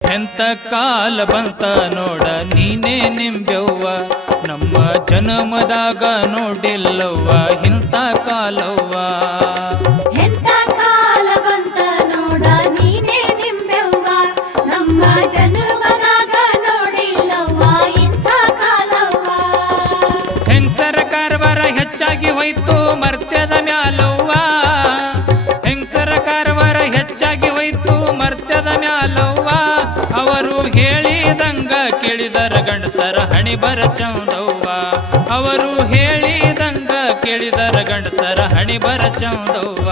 ಎಂತ ಕಾಲ ಬಂತ ನೋಡ ನೀನೇ ನಿಂಬೆವ್ವ, ನಮ್ಮ ಜನ್ಮದಾಗ ನೋಡಿಲ್ಲವ್ವ ಇಂಥ ಕಾಲವ್ವ. ಎಂತ ಕಾಲ ಬಂತ ನೋಡ ನೀನೇ ನಿಂಬೆವ್ವ, ನಮ್ಮ ಜನ್ಮದಾಗ ನೋಡಿಲ್ಲವ್ವ ಇಂಥ ಕಾಲವ್ವ. ಹೆಂಗಸರ ಕಾರವಾರ ಹೆಚ್ಚಾಗಿ ಹೋಯ್ತು ಮರ್ತ್ಯದ ಮ್ಯಾಲವ್ವ, ಹೆಂಗಸರ ಕಾರವಾರ ಹೆಚ್ಚಾಗಿ ಹೋಯ್ತು ಮರ್ತ್ಯದ ಮ್ಯಾಲವ್ವ. ಅವರು ಹೇಳಿದಂಗ ಕೇಳಿದರ ಗಂಡಸರ ಹಣಿ ಬರ ಚಂದವ್ವ, ಅವರು ಹೇಳಿದಂಗ ಕೇಳಿದರ ಗಂಡಸರ ಹಣಿ ಬರ ಚಂದವ್ವ.